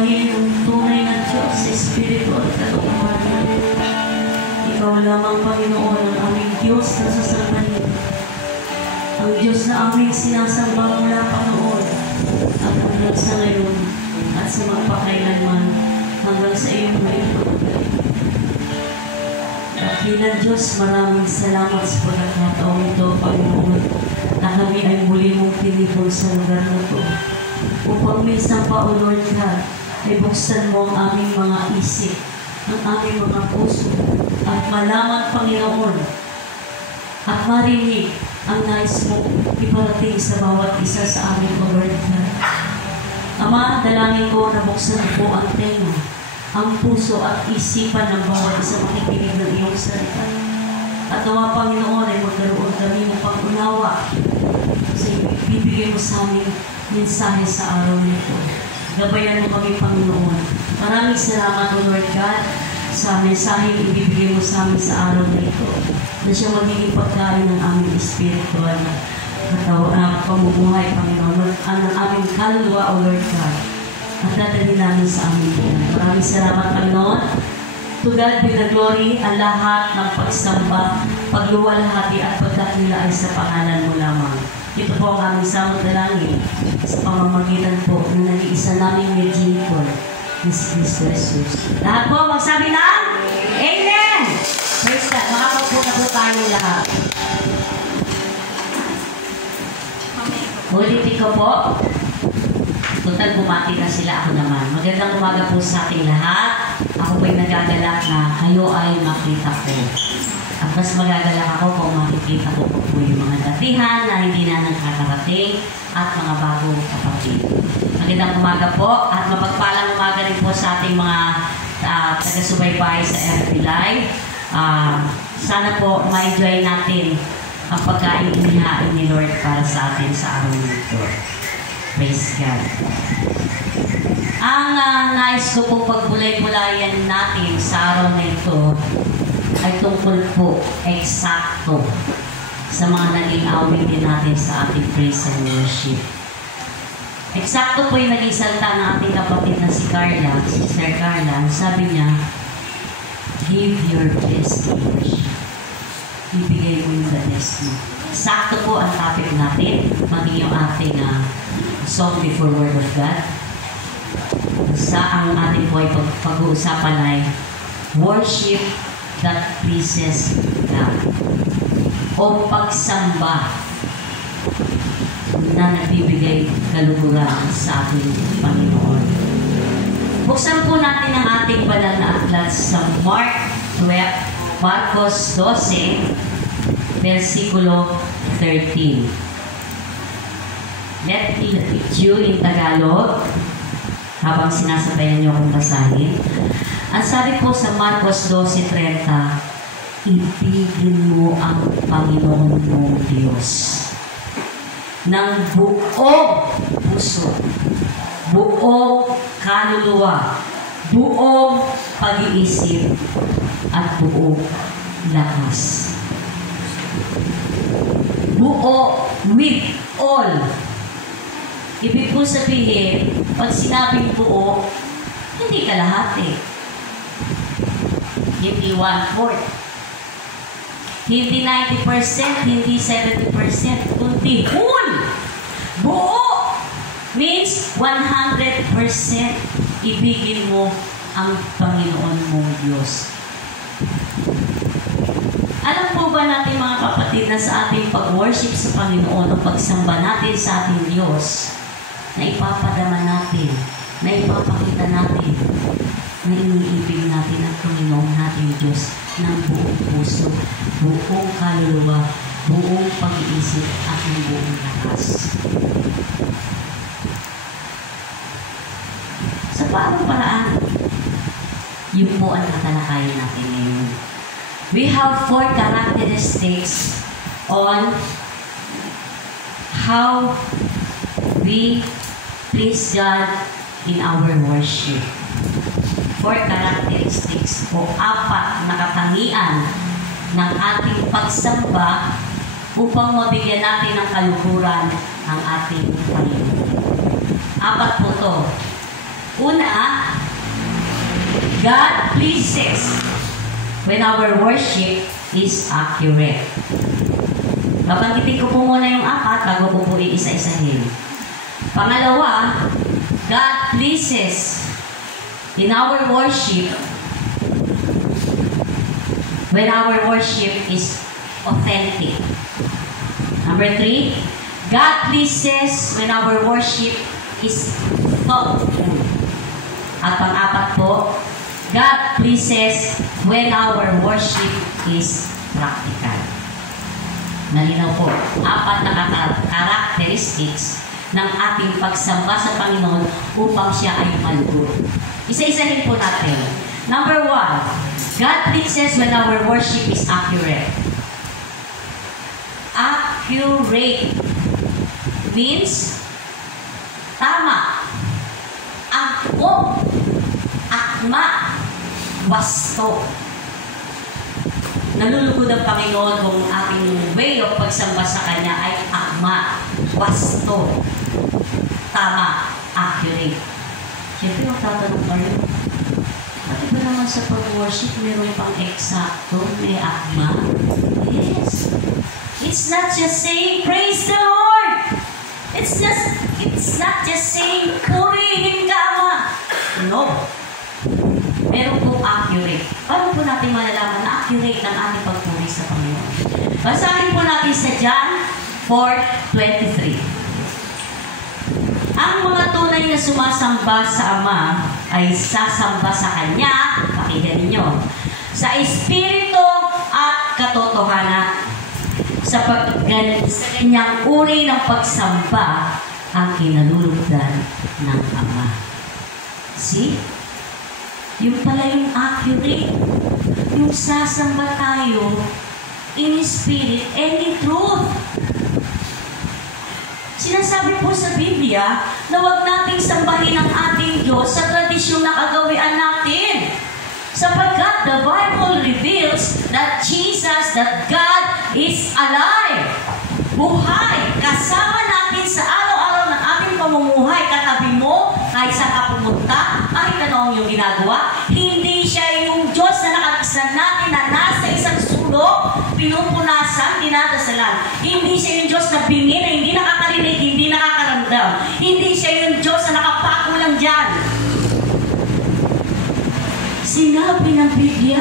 sambahin ang tunay na Diyos sa Espiritu at katotohanan. Ikaw lamang, Panginoon, ang aming Diyos na sasambahin. Ang Diyos na aming sinasamba mula pa noon at hanggang sa ngayon at sa magpakailanman hanggang sa iyong may pagkain. Dakilang Diyos, maraming salamat sa pagkakataong ito, Panginoon, na kami ay muli mong pinipon sa lugar na ito. Upang minsan pa, O Lord God, ay buksan mo ang aming mga isip, ang aming mga puso, at malaman, Panginoon, at marinig ang nais mo iparating sa bawat isa sa aming, O Lord God. Ama, dalangin ko na buksan po ang tenga, ang puso at isipan ng bawat isa makikinig ng iyong salita. At nawa, Panginoon, ay magkaroon kami ng pag-unawa sa ibibigay mo sa aming mensahe sa araw nito. Gabayan mo kami, Panginoon. Maraming salamat, O Lord God, sa mensahe ibibigay mo sa amin sa araw nito, na siya magiging pagkain ng aming espiritual na pamumuhay, Panginoon, ng aming kaluluwa, O Lord God, at dadali namin sa aming buhay. Maraming salamat, Panginoon. To God be the glory, ang lahat ng pagsamba, pagluwalhati at pagkakila ay sa pangalan mo lamang. Ito po ang aming samot dalangin sa pamamagitan po ng nag-iisa naming Mediator, na si Kristo Jesus. Lahat po magsabi ng Amen! Praise God! Makakaupo na po tayo lahat. Ulitin ko po. Total bumati na sila, ako naman. Magandang umaga po sa ating lahat. Ako po'y nagagalak na kayo ay makita ko. At mas magagalak ako kung makikita ko po yung mga datihan na hindi na nakakarating at mga bagong kapatid. Magandang umaga po at mapagpalang umaga rin po sa ating mga taga-subaybay sa FB Live. Sana po ma-enjoy natin ang pagkain inihain ni Lord para sa atin sa araw nito. Praise God. Ang nais ko po pagbulay-bulayan natin sa araw na ito ay tungkol po eksakto sa mga naging awitin natin sa ating praise and worship. Eksakto po yung naging salita ng ating kapatid na si Carla, Sister Carla. Sabi niya, give your best to worship. Ibigay mo yung the best mo. Sakto po ang topic natin, maging yung ating song before Word of God. Sa ang ating po ay pag-uusapan ay worship that pleases God. O pagsamba na nagbibigay kaluguran sa ating Panginoon. Buksan po natin ang ating banal na aklat sa Marcos 12, versikulo 13. Let me read you in Tagalog habang sinasabayan niyo akong basahin. Ang sabi po sa Marcos 12:30, ibigin mo ang Panginoon mong Diyos ng buong puso, buong kaluluwa, buong pag-iisip, at buong lakas. Buo, with all. Ibig po sabihin, pag sinabing buo, hindi kalahati. Hindi 1/4. Hindi 90%, hindi 70%, kundi whole. Buo means 100% ibigin mo ang Panginoon mong Diyos. Alam po ba natin mga kapatid na sa ating pag-worship sa Panginoon o pagsamba natin sa ating Diyos, na ipapadama natin, na ipapakita natin, na iniibig natin ang Panginoon natin Diyos ng buong puso, buong kaluluwa, buong pag-iisip at ng buong lakas. Sa paanong paraan? Yun po ang tatalakayin natin ngayon. We have 4 characteristics on how we please God in our worship. 4 characteristics o 4 na katangian ng ating pagsamba upang mabigyan natin ng kaluhuran ang ating Panginoon. 4 po to. Una, God pleases when our worship is accurate. Babanggitin ko po muna yung 4 bago ko po iisa-isahin. Pangalawa, God pleases in our worship when our worship is authentic. Number 3, God pleases when our worship is thoughtful. At pang-4 po, God pleases when our worship is practical. Malinaw po, 4 na characteristics ng ating pagsamba sa Panginoon upang siya ay malugod. Isa-isahin po natin. Number 1, God pleases when our worship is accurate. Accurate means tama, akmo, akma, wasto. Nalulugod ang Panginoon kung ating way of pagsamba sa Kanya ay akma, wasto, tama, accurate. Siyempre, magtatanong kayo, bakit ba naman sa pag-worship meron pang eksakto, may akma? Yes. It's not just saying, praise the Lord. It's not just saying, purihin ka, Ama. No. Meron po accurate. Paano po natin malalaman na accurate ang ating pagpuri sa Panginoon? Basahin po natin sa John 4:23. Ang mga tunay na sumasamba sa Ama ay sasamba sa Kanya, pakinggan ninyo, sa Espiritu at katotohanan. Sa kanyang uri ng pagsamba ang kinalulugdan ng Ama. See? Yung pala yung accurate. Yung sasamba tayo in spirit and in truth. Sinasabi po sa Biblia na huwag nating sambahin ang ating Diyos sa tradisyong na kagawian natin. Sapagkat the Bible reveals that Jesus, that God is alive. Buhay. Kasama natin sa araw-araw ng ating pamumuhay. Katabi mo, kahit saan ka pumunta, kahit ano ang iyong ginagawa. Hindi siya yung Diyos na nakakasan natin na nasa isang sulok, pinupunasan, dinadasalan. Hindi siya yung Diyos na bingi na hindi nakakarinig, hindi nakakaramdam. Hindi siya yung Diyos na nakapako lang dyan. Sinabi ng Biblia,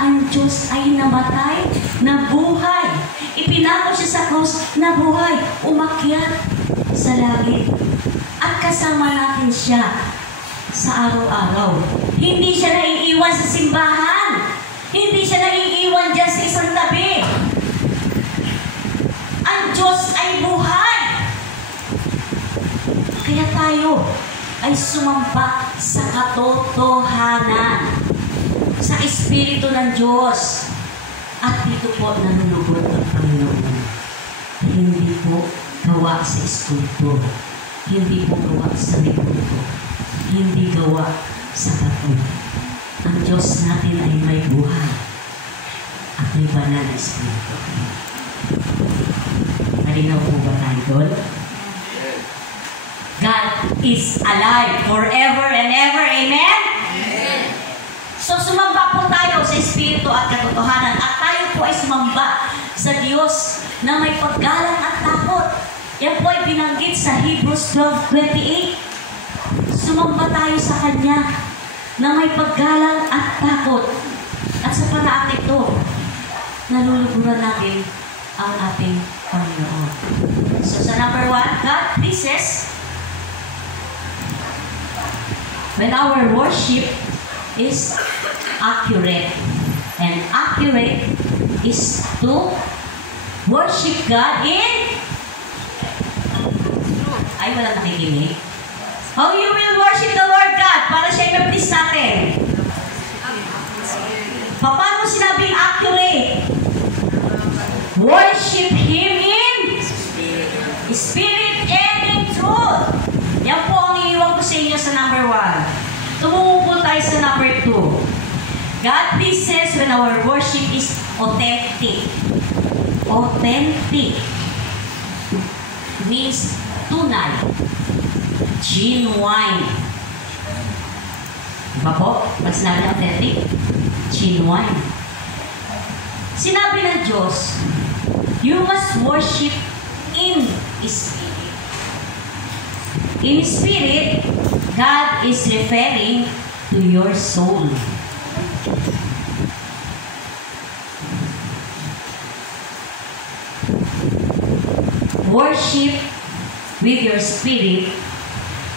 ang Diyos ay namatay, nabuhay. Ipinako siya sa krus, nabuhay, umakyat sa langit. At kasama natin siya sa araw-araw. Hindi siya naiiwan sa simbahan. Hindi siya naiiwan dyan sa isang tabi. Ang Diyos ay buhay. Kaya tayo ay sumamba sa katotohanan, sa Espiritu ng Diyos. At dito po nanunugod ang Panginoon. Hindi po gawa sa eskulto. Hindi po gawa sa libuto. Hindi gawa sa katulad. Ang Diyos natin ay may buhay at may banal na Espiritu. Malinaw po ba tayo doon? God is alive forever and ever. Amen? Amen. So sumamba po tayo sa Espiritu at katotohanan at tayo po ay sumamba sa Diyos na may paggalang at takot. Yan po ay binanggit sa Hebrews 12:28. Sumamba tayo sa Kanya na may paggalang at takot. At sa paraan ito, naluluguran natin ang ating Panginoon. So sa number 1, God pleases when our worship is accurate. And accurate is to worship God in... Ay, wala nakikinig. How you will worship the Lord God para siya i-please natin? Paano sinabing accurate? Worship Him in spirit and in truth. Yan po ang iiwan ko sa inyo sa number 1. Tumungo po tayo sa number 2. God pleases when our worship is authentic. Authentic means tunay, genuine, Diba po? Pag sinabi ng authentic, genuine. Sinabi ng Diyos, you must worship in spirit. In spirit, God is referring to your soul. Worship with your spirit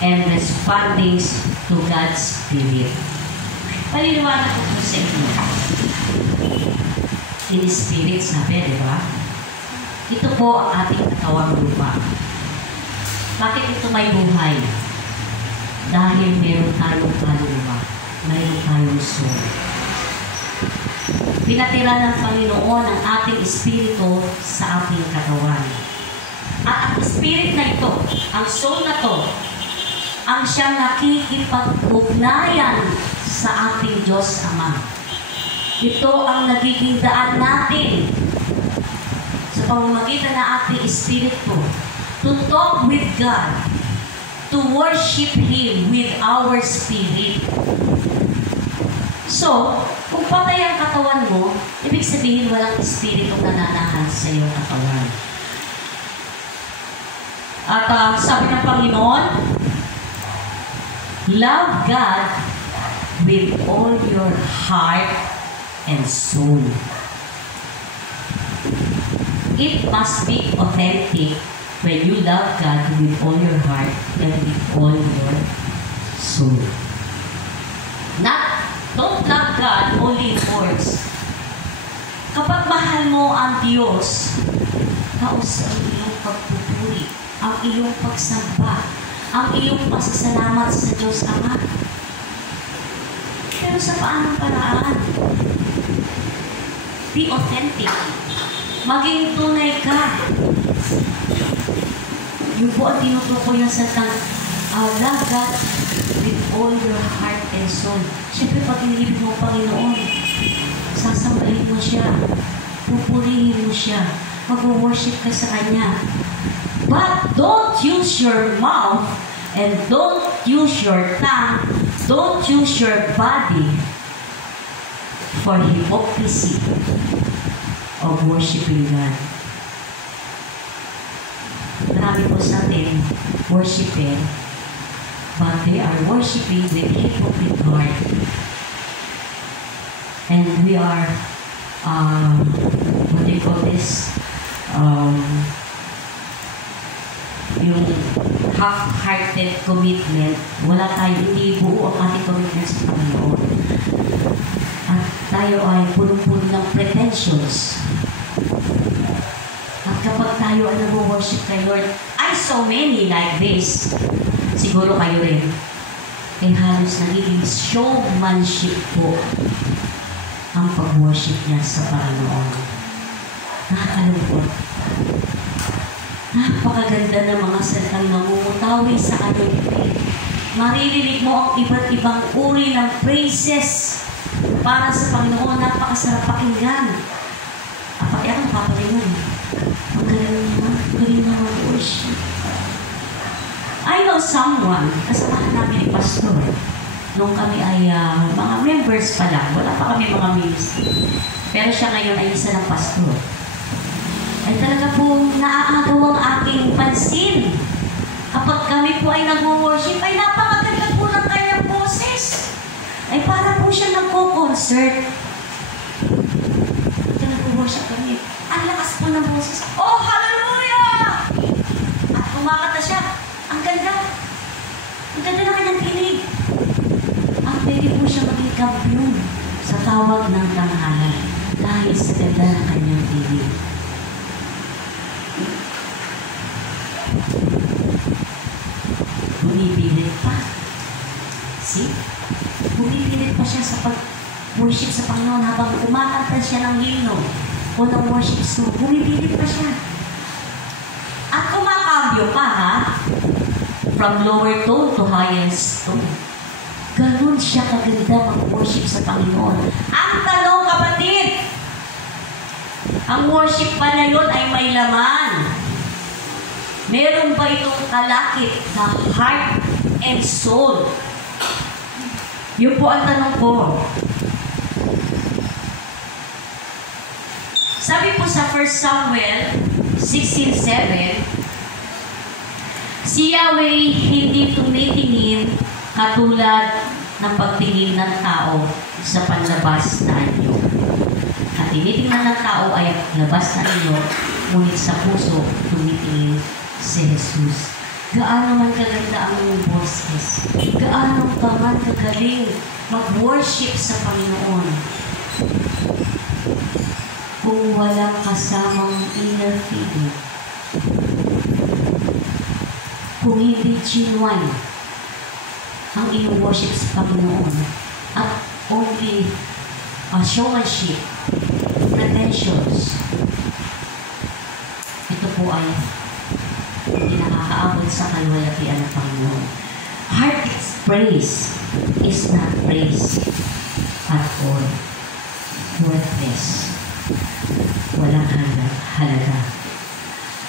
and responding to God's spirit. Paliliwanag ko po sa inyo. In spirit, sabi, di ba? Ito po ang ating katawang lupa. Bakit ito may buhay? Dahil meron tayong kaluluwa. Mayroon tayong soul. Pinatira ng Panginoon ang ating espiritu sa ating katawan. At ang spirit na ito, ang soul na ito, ang siyang nakikipag-ugnayan sa ating Diyos Ama. Ito ang nagiging daan natin sa pamamagitan ng ating espiritu to talk with God, to worship Him with our spirit. So, kung patay ang katawan mo, ibig sabihin walang espiritu na nananahan sa iyong katawan. At sabi ng Panginoon, love God with all your heart and soul. It must be authentic when you love God with all your heart and with all your soul. Don't love God only in words. Kapag mahal mo ang Diyos, taos ang iyong pagpupuri, ang iyong pagsamba, ang iyong pasasalamat sa Diyos Ama. Pero sa paanong paraan? Be authentic. Maging tunay ka. Yung po ang tinutukoy ng salitang love God with all your heart and soul. Siyempre, pag inilibig mo Panginoon, sasambahin mo siya, pupurihin mo siya, mag-worship ka sa Kanya. But don't use your mouth and don't use your tongue, don't use your body for hypocrisy of worshiping God. Marami po sa atin worshiping, but they are worshiping with hypocrite heart. And we are, what do you call this? Yung half-hearted commitment, wala tayo, hindi buo ang ating commitment sa Panginoon. At tayo ay punong-puno ng pretensions. At kapag tayo ay nag-worship kay Lord, I saw many like this. Siguro kayo rin. Kaya halos nagiging showmanship po ang pag-worship niya sa Panginoon. Nakakalungkot. Napakaganda ng mga salitang namumutawi sa kanyang bibig. Maririnig mo ang iba't ibang uri ng praises para sa Panginoon. Napakasarap pakinggan. Pati ako nakapalingan. Ang galing na mag-worship. I know someone, kasamahan namin ni Pastor, nung kami ay mga members pa lang, wala pa kami mga ministry. Pero siya ngayon ay isa ng pastor. Ay talaga pong naaagaw ang aking pansin. Kapag kami po ay nag-worship, ay napakaganda po ng kanyang boses. Ay para po siya nagko-concert. Ito nag-worship kami. Ang lakas po ng boses. Oh, hallelujah! At kumakata siya. Ang ganda. Ang ganda na kanyang kinig. Ang pwede po siya maging kampiyon sa tawag ng tanghalan dahil sa ganda ng kanyang kinig. Bumibilit pa. See? Bumibilit pa siya sa pag-worship sa Panginoon habang kumakanta siya ng hymno o ng worship song. Bumibilit pa siya. At kumakambyo pa, ha? From lower tone to highest tone. Ganun siya kaganda mag-worship sa Panginoon. Ang tanong, kapatid, ang worship pa na yun ay may laman. Meron ba itong kalakip na heart and soul? Yun po ang tanong ko. Sabi po sa 1 Samuel 16:7, si Yahweh hindi tumitingin katulad ng pagtingin ng tao sa panlabas na anyo. At tinitingnan ng tao ay labas na anyo, ngunit sa puso tumitingin si Jesus. Gaano man kaganda ang boses, gaano ka man kagaling mag-worship sa Panginoon, kung walang kasamang inner feeling, kung hindi genuine ang i-worship sa Panginoon, at only showmanship, pretensions, ito po ay hindi nakakaabot sa kalwalatian ng Panginoon. Heart praise is not praise at all. Worthless. Walang halaga.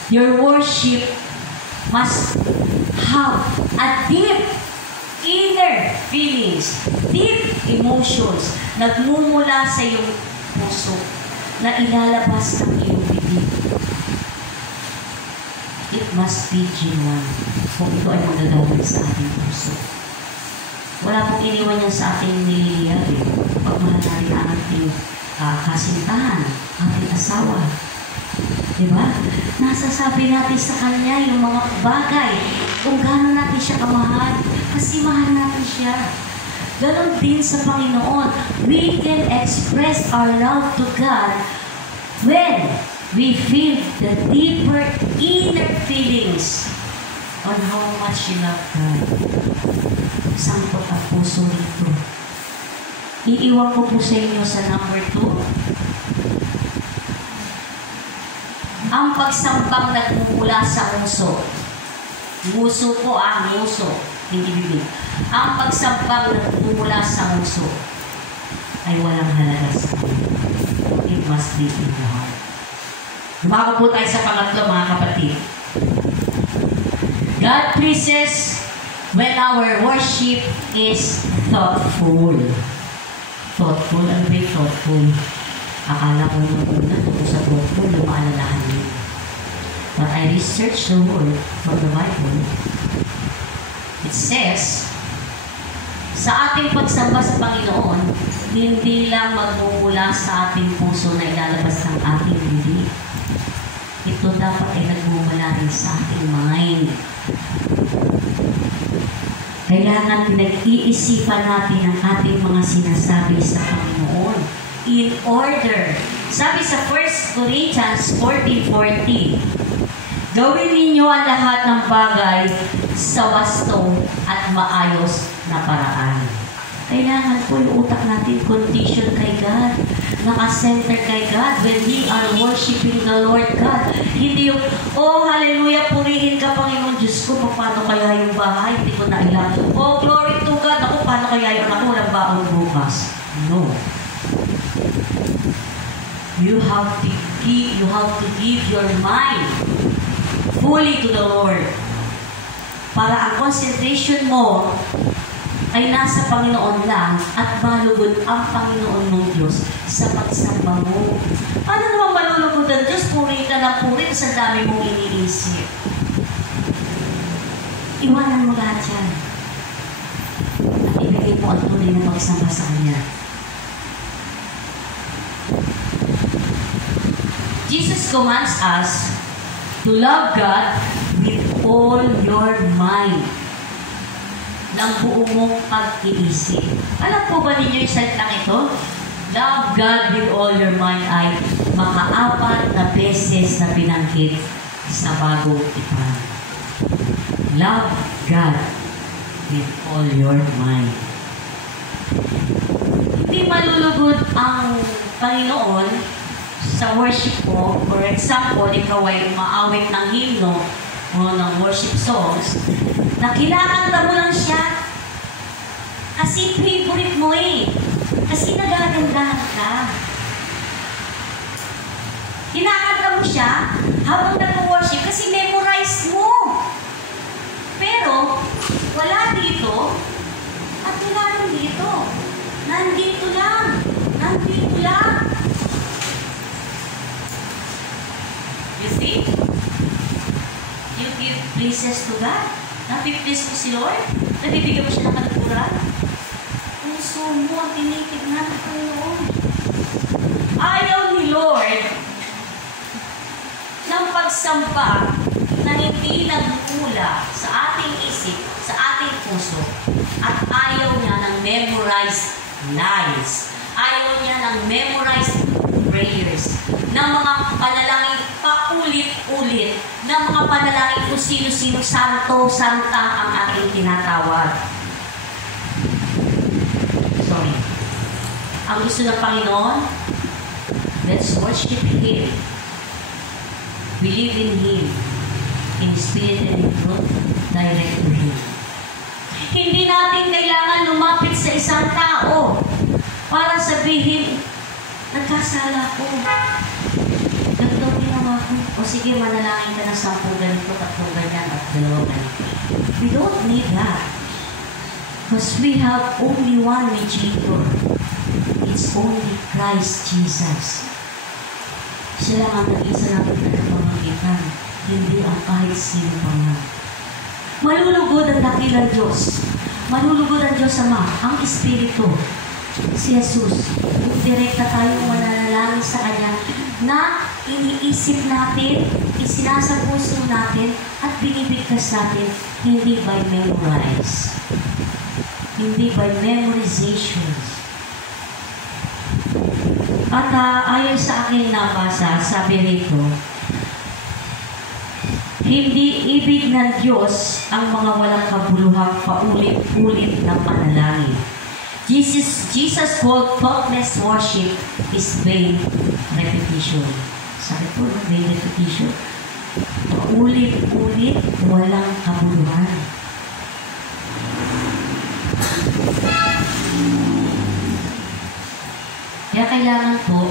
Your worship must have a deep inner feelings, deep emotions, nagmumula sa iyong puso, na ilalabas ng iyong bibig. It must be genuine kung ito ay magagawin sa ating puso. Wala pong iniwan yan sa ating nililiyari. Pagmahal natin ang ating kasintahan, ating asawa. Diba? Nasasabi natin sa Kanya yung mga bagay kung gaano natin siya kamahal, kasi mahal natin siya. Ganon din sa Panginoon. We can express our love to God when we feel the deeper inner feelings on how much you love God. Sangkot ang puso nito. Iiwan ko po sa inyo sa number 2. Ang pagsambang nagmumula sa nguso. Nguso po nguso. Hindi bibig. Ang pagsambang nagmumula sa nguso ay walang halaga sa akin. It must be in the heart. Lumako po tayo sa pangatlo, mga kapatid. God pleases when our worship is thoughtful. Thoughtful? Ano ba yung thoughtful? Akala ko nung una, kung sa thoughtful, lumaalalahan niyo. But I researched the word from the Bible. It says, sa ating pagsamba sa Panginoon, hindi lang magmumula sa ating puso na ilalabas ng ating bibig. Ito dapat ay nagmumula rin sa ating mind. Kailangan pinag-iisipan natin ang ating mga sinasabi sa Panginoon in order. Sabi sa 1 Corinthians 14:40, gawin ninyo ang lahat ng bagay sa wasto at maayos na paraan. Kailangan po yung utak natin condition kay God, naka-center kay God when we are worshiping the Lord God. Hindi yung, oh, hallelujah, purihin ka, Panginoon Diyos ko, paano kaya yung bahay, hindi ko na ilang. Oh, glory to God, ako, paano kaya yung ako, walang baon bukas. No. You have to give your mind fully to the Lord. Para ang concentration mo ay nasa Panginoon lang at malugod ang Panginoon mong Diyos sa pagsamba mo. Ano naman malulugod ang Diyos? Puri ka na puri sa dami mong iniisip. Iwanan mo lahat yan. At ibigay mo ang tunay na pagsamba sa Kanya. Jesus commands us to love God with all your mind, ng buo mong pag-iisip. Alam po ba ninyo yung salitang ito? Love God with all your mind ay maka-4 na beses na binanggit sa bagong tipan. Love God with all your mind. Hindi malulugod ang Panginoon sa worship ko. For example, ikaw ay umaawit ng hymno o ng worship songs, na kinakanta mo lang siya kasi favorite mo kasi nagagandahan ka. Kinakanta mo siya habang nag-worship kasi memorize mo. Pero wala dito, sila nandito. Nandito lang. Nandito lang. You see? You give praises to God. Napiplace mo si Lord. Nabibigyan mo siya ng kalikuran. Puso mo ang tinitignan ng Panginoon. Ayaw ni Lord ng pagsamba na hindi nagmula sa ating isip, sa ating puso, at ayaw niya ng memorized lines. Ayaw niya ng memorized prayers, ng mga panalangin paulit-ulit, ng mga panalangin kung sino-sino, santo-santa ang ating tinatawag. Sorry. Ang gusto ng Panginoon, let's worship Him. Believe in Him. In spirit and in truth, direct to Him. Hindi natin kailangan lumapit sa isang tao para sabihin, nagkasala ko. Ganito ginawa ko. O sige, manalangin ka ng 10 ganito, 3 ganyan, at 2 ganito. We don't need that. Because we have only one mediator. It's only Christ Jesus. Siya lang ang nag-isa natin na pamagitan. Hindi ang kahit sino pa nga. Malulugod ang dakilang Diyos. Malulugod ang Diyos Ama, ang Espiritu, si Jesus. Kung direkta tayong mananalangin sa Kanya na iniisip natin, isinasa puso natin, at binibigkas natin, hindi by memorize. Hindi by memorizations. At ayon sa aking nabasa, sabi rito, hindi ibig ng Diyos ang mga walang kabuluhang paulit-ulit na panalangin. Jesus called thoughtless worship is vain repetition. Sabi po, vain repetition. Paulit-ulit, walang kabuluhan. Kaya kailangan po,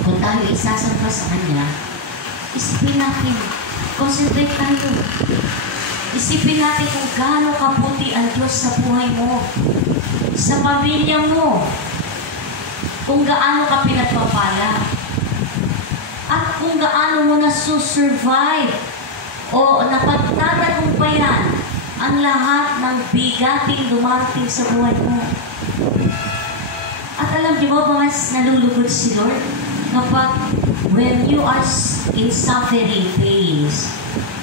kung tayo isasamba sa Kanya, isipin natin, concentrate tayo. Isipin natin kung gaano kabuti ang Diyos sa buhay mo, sa pamilya mo, kung gaano ka pinagpapala, at kung gaano mo nasusurvive o napagtatagumpayan ang lahat ng bigating dumating sa buhay mo. At alam niyo ba, mas nalulugod si Lord kapag when you are in suffering phase,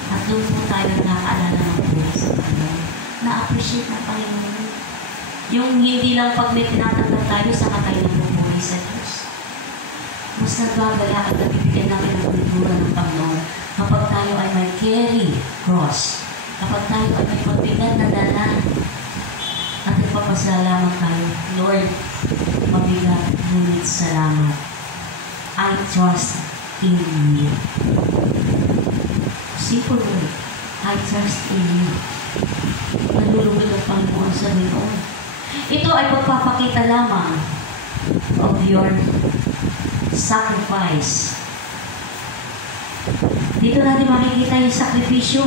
at doon po tayo nakaalala ng buhay sa Panginoon, na-appreciate ng Panginoon. Yung hindi lang pag may tinatanggap tayo sa tayo ng buhay sa Diyos. Mas nagbabala at nabibigyan namin ang kultura ng Panginoon kapag tayo ay may carry cross, kapag tayo ay may mabigat na dala, at nagpapasalamat tayo, Lord, mabigat, ngunit salamat. I trust in you. Simple word. I trust in you. Nalulugod ang Panginoon sa Panginoon. Ito ay pagpapakita lamang of your sacrifice. Dito natin makikita yung sakripisyo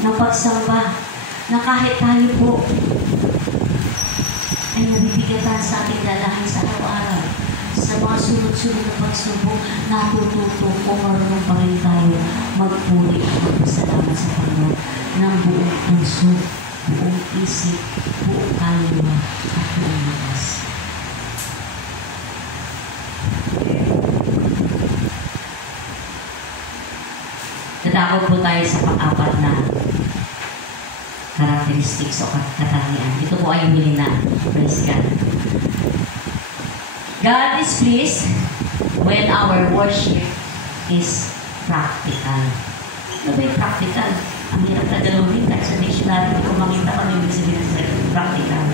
ng pagsamba na kahit tayo po ay nabibigatan sa ating dalahin sa araw-araw. Sa mga sunod-sunod na pagsubok, natututo o marunong pa rin tayo magpuri at magpasalamat sa Panginoon ng buong puso, buong isip, buong kaluluwa at buong lakas. Dadako po tayo sa pang-apat na characteristics o katangian. Ito po ay huli na. Praise God. God is pleased when our worship is practical. Ano ba yung practical? Ang hirap na dalawin kahit sa dictionary ko makita ko yung sabihin sa practical.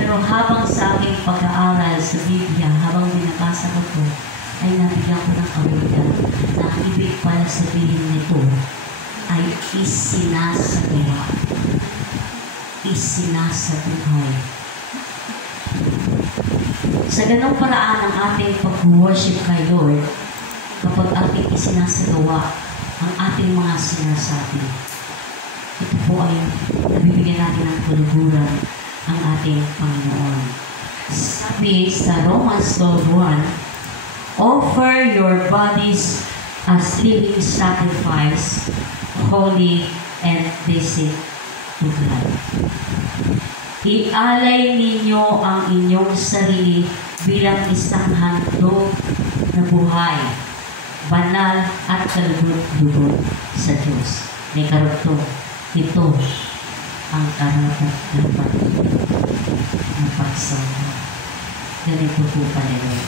Pero habang sa aking pag-aaral sa Biblia, habang binabasa ko po, ay nabigyan ko ng kawigan na ang ibig pala sabihin nito ay isinasagawa. Isinasabuhay. Sa ganong paraan ang ating pag-worship kay Lord, kapag ating isinasagawa ang ating mga sinasabi, ito po ay nabibigyan natin ng kuluguran ang ating Panginoon. Sabi sa Romans 12:1, offer your bodies as living sacrifice, holy and pleasing to God. Ialay ninyo ang inyong sarili bilang isang handog na buhay, banal at kalugod-lugod sa Diyos. May karugtong, ito ang karapat-dapat ng pagsamba. Ganito po pala yun.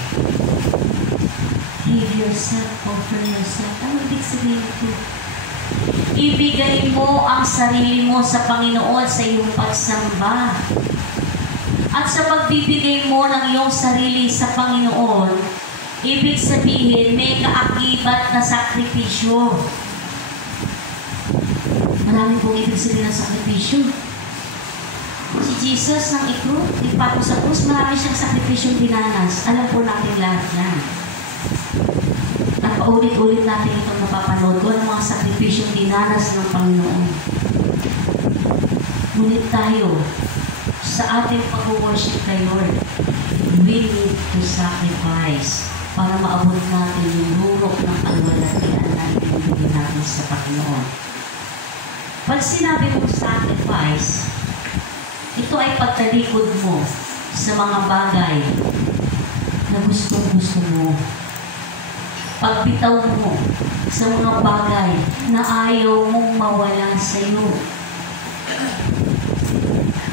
Give yourself, offer yourself. Ano ibig sabihin ito? Ibigay mo ang sarili mo sa Panginoon sa iyong pagsamba. At sa pagbibigay mo ng iyong sarili sa Panginoon, ibig sabihin may kaakibat na sakripisyo. Maraming pong ibig sabihin ng sakripisyo. Si Jesus ng ipato sa krus, marami siyang sakripisyong dinanas. Alam po natin lahat yan. At paulit-ulit natin itong napapanood ko ng mga sakripisyong dinanas ng Panginoon. Ngunit tayo, sa ating pag-worship kay Lord, we need to sacrifice para maabot natin yung rurok ng alwalatian na ibibigay natin sa Panginoon. Pag sinabi mong sacrifice, ito ay pagtalikod mo sa mga bagay na gustong-gusto mo. Pagbitaw mo sa mga bagay na ayaw mong mawala sa iyo.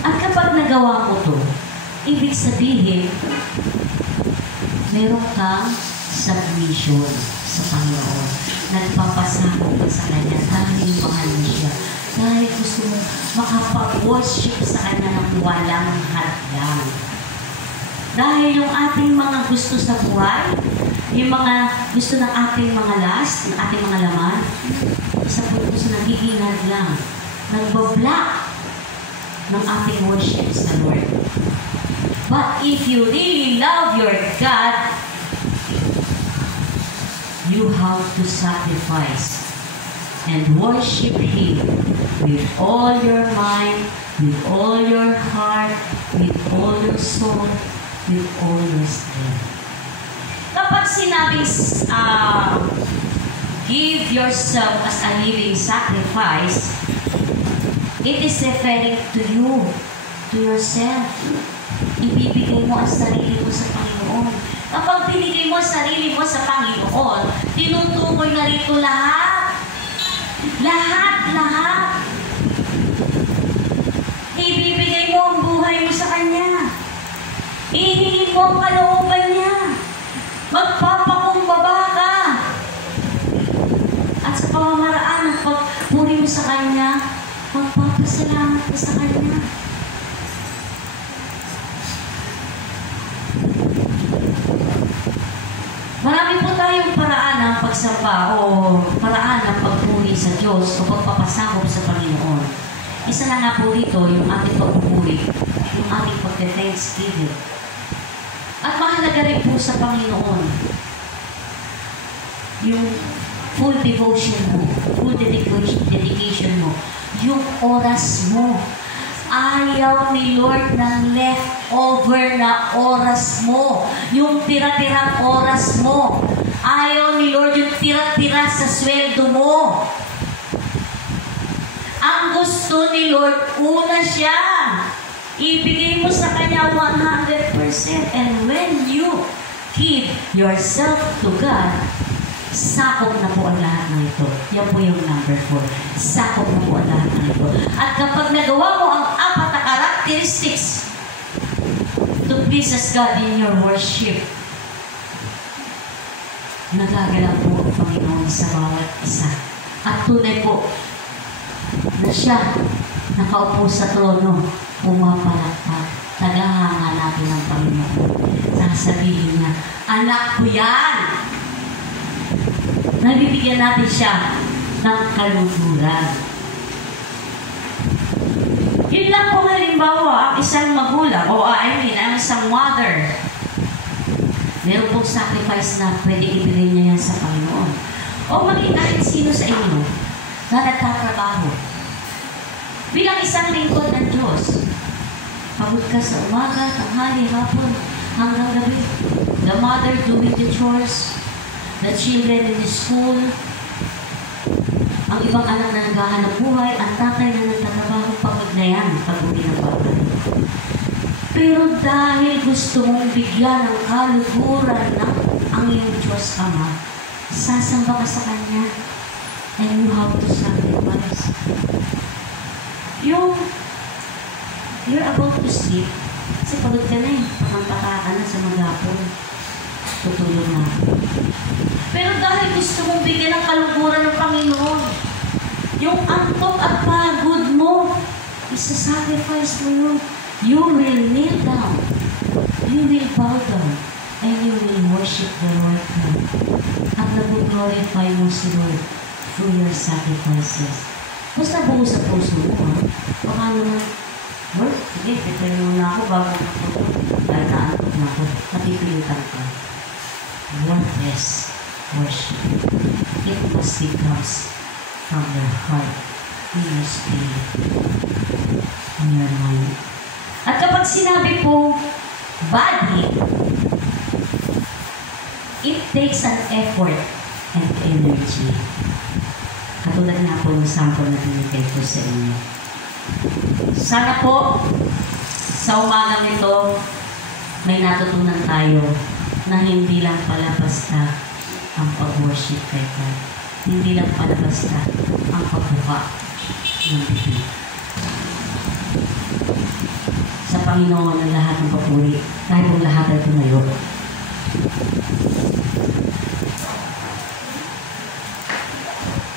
At kapag nagawa mo to, ibig sabihin, meron kang submission sa Panginoon. Nagpapasakot ka sa Kanya dahil mahal mo siya. Dahil gusto mo makapag-worship sa Kanya ng walang hadlang. Dahil yung ating mga gusto sa buhay, yung mga gusto ng ating mga lust, ng ating mga laman, sa puso nagiging hadlang, nagbablock ng ating worship sa Lord. But if you really love your God, you have to sacrifice and worship Him with all your mind, with all your heart, with all your soul, with all your strength. Kapag sinabing give yourself as a living sacrifice, it is referring to you, to yourself. Ibibigay mo ang sarili mo sa Panginoon. Kapag binigay mo ang sarili mo sa Panginoon, tinutukoy na rito lahat. Lahat. Ibibigay mo ang buhay mo sa Kanya. Ihingin mo ang kalooban niya. Magpapakumbaba ka. At sa pamamaraan ng pagpuri mo sa Kanya, magpapasalamat ka sa Kanya. Marami po tayong paraan ng pagsamba o paraan ng pagpuri sa Diyos o pagpapasakop sa Panginoon. Isa na nga po dito yung ating pagpupuri, yung ating pagte-thanksgiving. At mahalaga rin po sa Panginoon yung full devotion mo, full dedication mo, yung oras mo. Ayaw ni Lord ng leftover na oras mo. Yung tira-tirang oras mo. Ayaw ni Lord yung tira-tira sa sweldo mo. Ang gusto ni Lord, una siya. Ibigay mo sa Kanya 100%. And when you give yourself to God, sakop na po ang lahat ng ito. Yan po yung number 4. Sakop na po ang lahat ng ito. At kapag nagawa mo ang apat na characteristics to please God in your worship, nagagalaw po ang Panginoon sa bawat isa. At tunay po na siya nakaupo sa trono, pumapalakpak, tagahanga natin ng Panginoon. Sasabihin niya, anak ko yan! Nabibigyan natin siya ng kaluguran. Yun lang po halimbawa, ang isang magulang, ang isang mother, meron pong sacrifice na pwede ibigay niya yan sa Panginoon. O maging kahit sino sa inyo na nagtatrabaho. Bilang isang lingkod ng Diyos, Pagod ka sa umaga, tanghali, hapon, hanggang gabi. The mother doing the chores, the children in the school, ang ibang anak na naghahanap buhay, ang tatay na nagtatrabaho, pagod na yan, pag-uwi ng bahay. Pero dahil gusto mong bigyan ng kaluguran ng ang iyong Diyos Ama, sasamba ka sa Kanya, and you have to sacrifice. You're about to sleep, kasi pagod ka na eh, pangantaka ka na sa maghapon, tutulog na. Pero dahil gusto mong bigyan ng kaluguran ng Panginoon, yung antok at pagod mo, isa-sacrifice mo yun. You will kneel down, you will bow down, and you will worship the Lord God. At nag-glorify mo si Lord through your sacrifices. Basta buo sa puso mo, ha? Baka naman, Lord, sige, prepare mo na ako bago ako. Dahil naantok na ako, matipilitan ka. Worthless worship. It must be comes from your heart, in your spirit, in your mind. At kapag sinabi po, body, it takes an effort and energy. Katulad nga po ng sample na binigay ko sa inyo. Sana po, sa umagang ito, may natutunan tayo na hindi lang pala basta ang pag-worship kay God. Hindi lang pala basta ang pagbuka ng bibig. Sa Panginoon ang lahat ng papuri. Tayo pong lahat ay tumayo.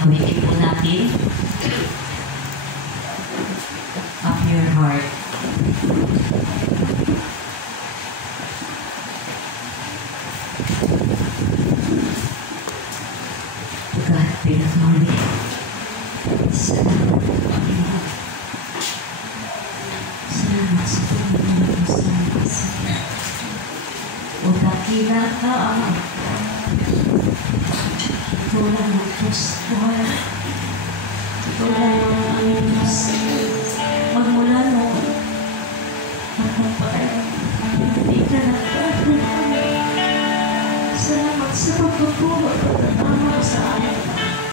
Awitin po natin. Up your heart. God be the glory. Salamat, Panginoon. Salamat sa Panginoon sa mga. O dakila ka, Ama. Ito lang ang Diyos ko. Ito lang ang Diyos. Magmula noon, hanggang pagkain, hindi ka nagkakaroon. Salamat sa pagpupulot at tama sa amin.